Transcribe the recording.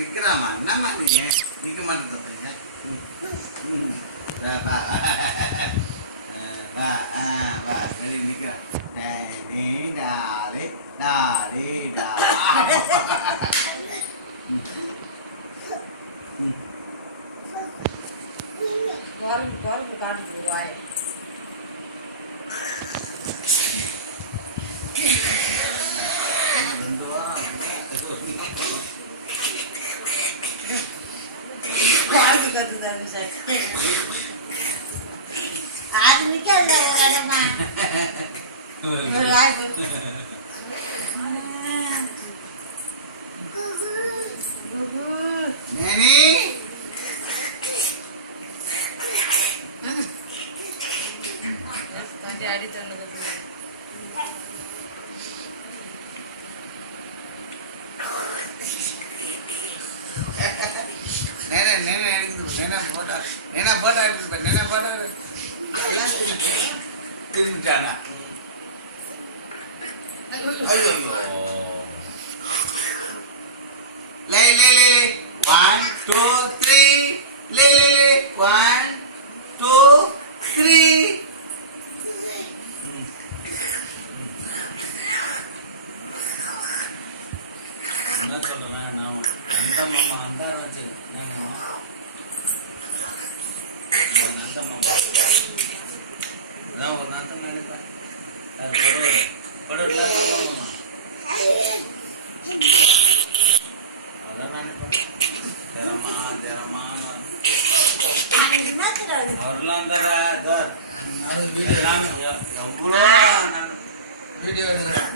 நிக்கிறாமா என்னம்மா நீங்க நிக்க மாட்டேன் திரும்பிட்டானா ஐயோ லே லே லே 1 2 3 லே லே லே 1 2 3 நான் சொல்றேன் நான் அந்த மாமா அந்த ரோஜி நான் ஒரு நாத்தம் நினைப்பேன் அது படோல மாமா அதான் நினைப்பேன் திறமா திறமா அவரெல்லாம் வீடியோ வீடியோ